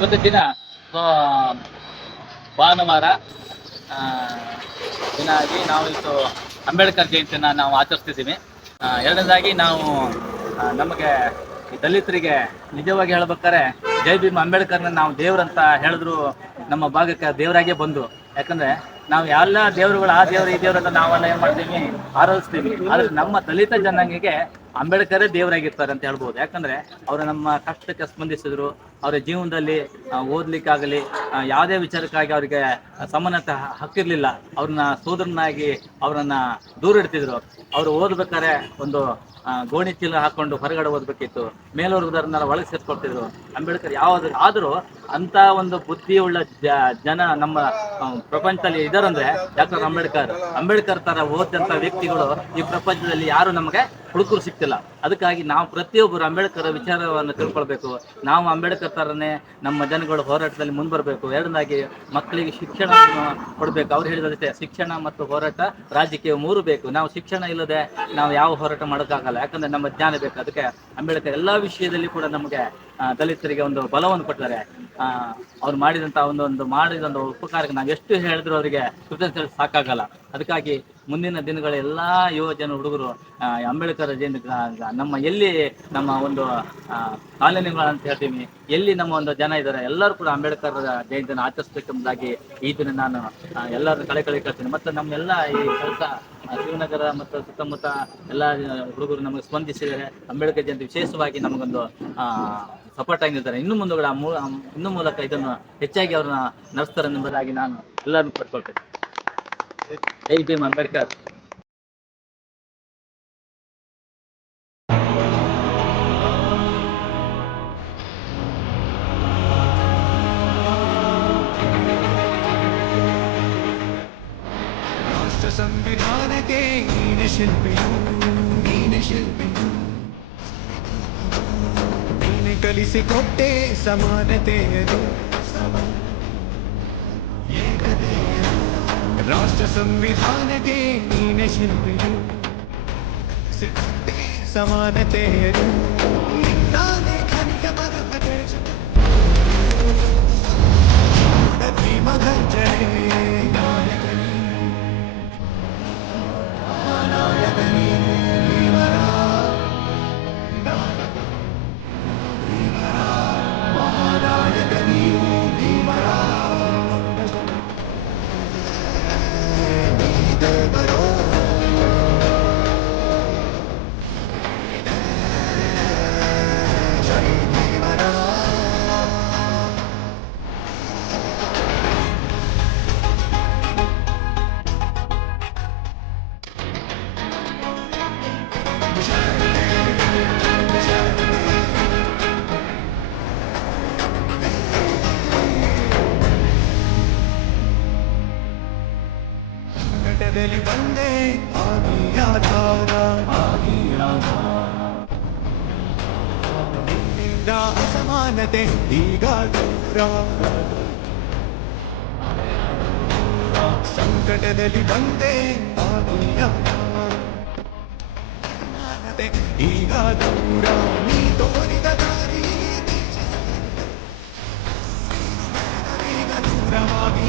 ಇವತ್ತು ದಿನ ಆ, ಭಾನುವಾರ ಆ, ದಿನ ಆಗಿ ನಾವು ಇವತ್ತು ಅಂಬೇಡ್ಕರ್ ಜಯಂತಿಯನ್ನು ನಾವು ಆಚರಿಸ್ತಿದ್ದೀವಿ. ಎರಡನೇದಾಗಿ ನಾವು ನಮಗೆ ಈ ದಲಿತರಿಗೆ ನಿಜವಾಗಿ ಹೇಳ್ಬೇಕಾದ್ರೆ ಜೈ ಭೀಮ್ ಅಂಬೇಡ್ಕರ್ನ ನಾವು ದೇವ್ರಂತ ಹೇಳಿದ್ರು ನಮ್ಮ ಭಾಗಕ್ಕೆ ದೇವರಾಗೇ ಬಂದು. ಯಾಕಂದ್ರೆ ನಾವು ಎಲ್ಲ ದೇವರುಗಳು ಆ ದೇವರು ಈ ದೇವ್ರು ಅಂತ ನಾವೆಲ್ಲ ಏನು ಮಾಡ್ತೀವಿ, ಆರಾಧಿಸ್ತೀವಿ. ಆದರೆ ನಮ್ಮ ದಲಿತ ಜನಾಂಗಕ್ಕೆ ಅಂಬೇಡ್ಕರೇ ದೇವರಾಗಿರ್ತಾರೆ ಅಂತ ಹೇಳ್ಬೋದು. ಯಾಕಂದ್ರೆ ಅವರು ನಮ್ಮ ಕಷ್ಟಕ್ಕೆ ಸ್ಪಂದಿಸಿದ್ರು. ಅವರ ಜೀವನದಲ್ಲಿ ಓದ್ಲಿಕ್ಕಾಗಲಿ ಯಾವುದೇ ವಿಚಾರಕ್ಕಾಗಿ ಅವರಿಗೆ ಸಮಾನತೆ ಹಕ್ಕಿರಲಿಲ್ಲ. ಅವ್ರನ್ನ ಸೋದರನಾಗಿ ಅವರನ್ನ ದೂರ ಇಡ್ತಿದ್ರು. ಅವರು ಓದ್ಬೇಕಾದ್ರೆ ಒಂದು ಗೋಣಿ ಚೀಲ ಹಾಕೊಂಡು ಹೊರಗಡೆ ಓದ್ಬೇಕಿತ್ತು. ಮೇಲ್ವರ್ಗದವ್ರನ್ನೆಲ್ಲ ಒಳಗೆ ಸೇರಿಸ್ಕೊಳ್ತಿದ್ರು. ಅಂಬೇಡ್ಕರ್ ಯಾವ್ದು ಆದರೂ ಅಂತ ಒಂದು ಬುದ್ಧಿಯುಳ್ಳ ಜನ ನಮ್ಮ ಪ್ರಪಂಚದಲ್ಲಿ ಇದಾರಂದ್ರೆ ಡಾಕ್ಟರ್ ಅಂಬೇಡ್ಕರ್ ತರ ಓದಂತ ವ್ಯಕ್ತಿಗಳು ಈ ಪ್ರಪಂಚದಲ್ಲಿ ಯಾರು ನಮಗೆ ಹುಡುಕರು ಸಿಗ್ತಿಲ್ಲ. ಅದಕ್ಕಾಗಿ ನಾವು ಪ್ರತಿಯೊಬ್ಬರು ಅಂಬೇಡ್ಕರ್ ವಿಚಾರವನ್ನು ತಿಳ್ಕೊಳ್ಬೇಕು. ನಾವು ಅಂಬೇಡ್ಕರ್ ತರನೇ ನಮ್ಮ ಜನಗಳು ಹೋರಾಟದಲ್ಲಿ ಮುಂದುವರಬೇಕು. ಎರಡನೇದಾಗಿ ಮಕ್ಕಳಿಗೆ ಶಿಕ್ಷಣ ಕೊಡಬೇಕು. ಅವ್ರು ಹೇಳಿದಷ್ಟೇ, ಶಿಕ್ಷಣ ಮತ್ತು ಹೋರಾಟ ರಾಜಕೀಯ ಮೂರು ಬೇಕು. ನಾವು ಶಿಕ್ಷಣ ಇಲ್ಲದೆ ನಾವು ಯಾವ ಹೋರಾಟ ಮಾಡೋಕ್ಕಾಗಲ್ಲ. ಯಾಕಂದ್ರೆ ನಮ್ಮ ಜ್ಞಾನ ಬೇಕು. ಅದಕ್ಕೆ ಅಂಬೇಡ್ಕರ್ ಎಲ್ಲ ವಿಷಯದಲ್ಲಿ ಕೂಡ ನಮಗೆ ದಲಿತರಿಗೆ ಒಂದು ಬಲವನ್ನು ಕೊಟ್ಟಿದ್ದಾರೆ. ಅವ್ರು ಮಾಡಿದಂಥ ಮಾಡಿದಂಥ ಉಪಕಾರಕ್ಕೆ ನಾವು ಎಷ್ಟು ಹೇಳಿದ್ರು ಅವರಿಗೆ ಕೃತಜ್ಞತೆ ಸಾಕಾಗಲ್ಲ. ಅದಕ್ಕಾಗಿ ಮುಂದಿನ ದಿನಗಳ ಎಲ್ಲ ಯುವ ಜನ ಹುಡುಗರು ಅಂಬೇಡ್ಕರ್ ಜಯಂತಿ ನಮ್ಮ ಎಲ್ಲಿ ನಮ್ಮ ಒಂದು ಕಾಲೋನಿಗಳಂತ ಹೇಳ್ತೀವಿ, ಎಲ್ಲಿ ನಮ್ಮ ಒಂದು ಜನ ಇದ್ದಾರೆ ಎಲ್ಲರೂ ಕೂಡ ಅಂಬೇಡ್ಕರ್ ಜಯಂತಿಯನ್ನು ಆಚರಿಸಬೇಕೆಂಬುದಾಗಿ ಈ ದಿನ ನಾನು ಎಲ್ಲರೂ ಕಳೆ ಕೇಳ್ತೀನಿ. ಮತ್ತು ನಮ್ಮೆಲ್ಲ ಈ ಕೆಲಸ ಶಿವನಗರ ಮತ್ತು ಸುತ್ತಮುತ್ತ ಎಲ್ಲ ಹುಡುಗರು ನಮಗೆ ಸ್ಪಂದಿಸಿದರೆ ಅಂಬೇಡ್ಕರ್ ಜಯಂತಿ ವಿಶೇಷವಾಗಿ ನಮಗೊಂದು ಸಪೋರ್ಟ್ ಆಗಿರ್ತಾರೆ. ಇನ್ನು ಮೂಲಕ ಇದನ್ನು ಹೆಚ್ಚಾಗಿ ಅವ್ರನ್ನ ನಡೆಸ್ತಾರೆ ಎಂಬುದಾಗಿ ನಾನು ಎಲ್ಲರನ್ನು ಪಡ್ಕೊಳ್ತೇನೆ. ಜೈ ಭೀಮ್ ಅಂಬೇಡ್ಕರ್. ರಾಷ್ಟ್ರ ಸಂವಿಧಾನಕ್ಕೆ ನೀನೆ ಶಿಲ್ಪಿಯು, ನೀನೆ ಕಲಿಸಿಕೊಟ್ಟೆ ಸಮಾನತೆಯದು, ರಾಷ್ಟ್ರ ಸಂವಿಧಾನಕ್ಕೆ ನೀನೆ ಶಿಲ್ಪಿಯು, ಸಮಾನತೆಯದು ನಿನ್ನಾನೆ ಖನಿಕ ಬರಪದೆ ಭೀಮಗಂಜನೆ ಘಟದಲ್ಲಿ ಬಂದೆ ಆದಿಯಾಧಾರ, ನಿನ್ನಿಂದ ಅಸಮಾನತೆ ಈಗ ದೂರ, ಸಂಕಟದಲ್ಲಿ ಬಂದೆ ಆದಿಯಾಧಾರ, ಈಗ ದೂರ, ನೀ ತೋರಿದ ದಾರಿ ಈಗ ದೂರವಾಗಿ